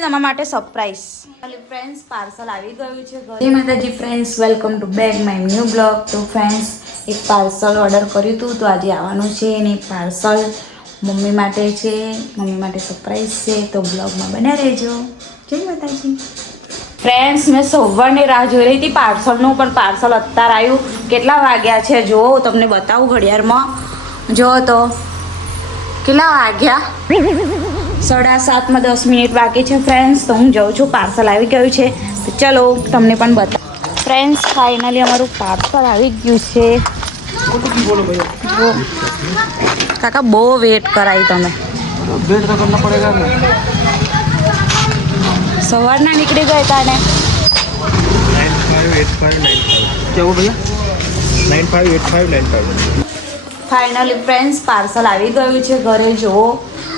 Mummy તમારા માટે surprise friends parcel આવી ગયું છે જય માતાજી friends welcome to back my new blog. તો ફ્રેન્ડ્સ એક પાર્સલ ઓર્ડર કર્યું હતું તો આજે આવવાનું છે અને પાર્સલ મમ્મી માટે છે, મમ્મી માટે સરપ્રાઈઝ છે તો બ્લોગમાં બન્યા રહેજો. જય માતાજી ફ્રેન્ડ્સ. મેં સવારની રાહ જોઈ રહી હતી પાર્સલનું, પણ પાર્સલ અત્યારે આવ્યું. કેટલા વાગ્યા છે જો તમને બતાવું ઘડિયાળમાં. જો તો કેટલા વાગ્યા 7:30 બાકી છે ફ્રેન્ડ્સ. તો હું જાઉં છું, પાર્સલ આવી ગયું છે તો ચલો તમને પણ બતાવું. ફ્રેન્ડ્સ ફાઇનલી અમારું પાર્સલ આવી ગયું છે. કાકા બહુ વેટ કરાવી તમે. वेट तो करना पड़ेगा ना. સવારના નીકળી ગયા હતા ને. 958595 क्या हुआ भैया? 958595. ફાઇનલી ફ્રેન્ડ્સ પાર્સલ આવી ગયું છે ઘરે. જુઓ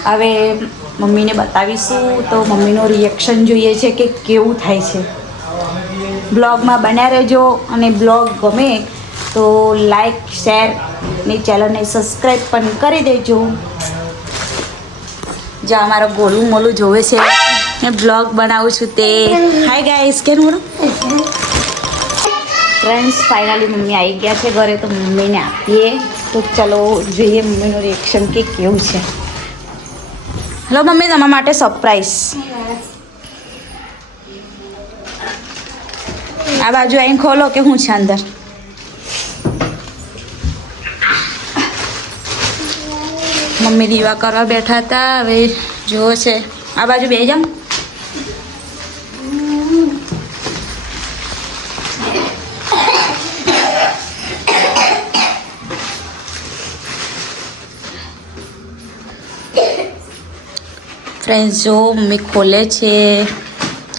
હવે મમ્મીને બતાવીશું તો મમ્મીનું રિએક્શન જોઈએ છે કે કેવું થાય છે. બ્લોગમાં બન્યા રહેજો અને બ્લોગ ગમે તો લાઈક શેર ને ચેનલને સબસ્ક્રાઈબ પણ કરી દેજો. જ્યાં મારો ગોલું મોલું જોવે છે ને બ્લોગ બનાવું છું તે. હાય ગાઈસ કેમ મોડું ફ્રેન્ડ્સ ફાઇનલી મમ્મી આવી ગયા છે ઘરે તો મમ્મીને આપીએ. તો ચલો જોઈએ મમ્મીનું રિએક્શન કે કેવું છે. હેલો મમ્મી તમારા માટે સરપ્રાઈઝ. આ બાજુ આવીને ખોલો કે હું છે અંદર. મમ્મી દીવા કરવા બેઠા હતા, હવે જુઓ છે. આ બાજુ બે જામ. ફ્રેન્ડ્સ જો મમ્મી ખોલે છે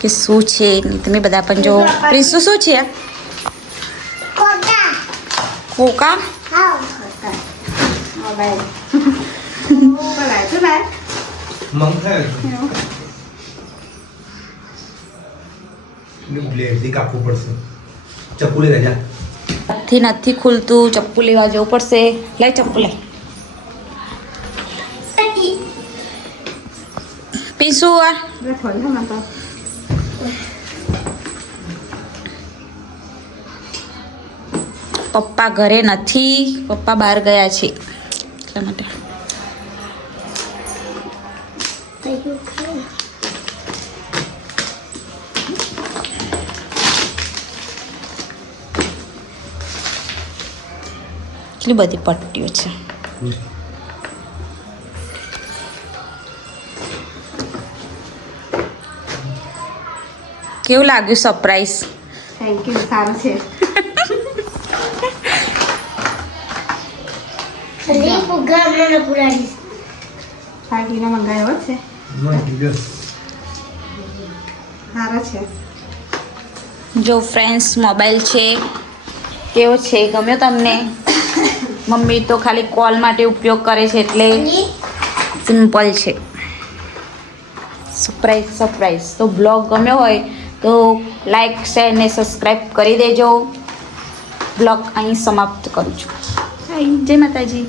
કે શું છે. તમે બધા પણ જો. પ્રિન્સ શું છે? કોકા કાપવું પડશે. ચપ્પુ લઈ જા. નથી ખુલતું, ચપ્પુ લેવા જવું પડશે. લઈ ચપ્પુ લઈ. પીસું આ પપ્પા ઘરે નથી, પપ્પા બહાર ગયા છે એટલા માટે. કેટલી બધી પટ્ટીઓ છે. કેવું લાગ્યું સરપ્રાઈઝ? થેન્ક યુ, સારું છે. પાર્ટીને મંગાવ્યો છે, સારો છે. જો ફ્રેન્ડ્સ મોબાઈલ છે કેવો છે, ગમ્યો તમને? મમ્મી તો ખાલી કોલ માટે ઉપયોગ કરે છે એટલે સિમ્પલ છે. સરપ્રાઈઝ. તો બ્લોગ ગમ્યો હોય તો લાઈક શેર ને સબસ્ક્રાઈબ કરી દેજો. બ્લોગ અહીં સમાપ્ત કરું છું. જય માતાજી.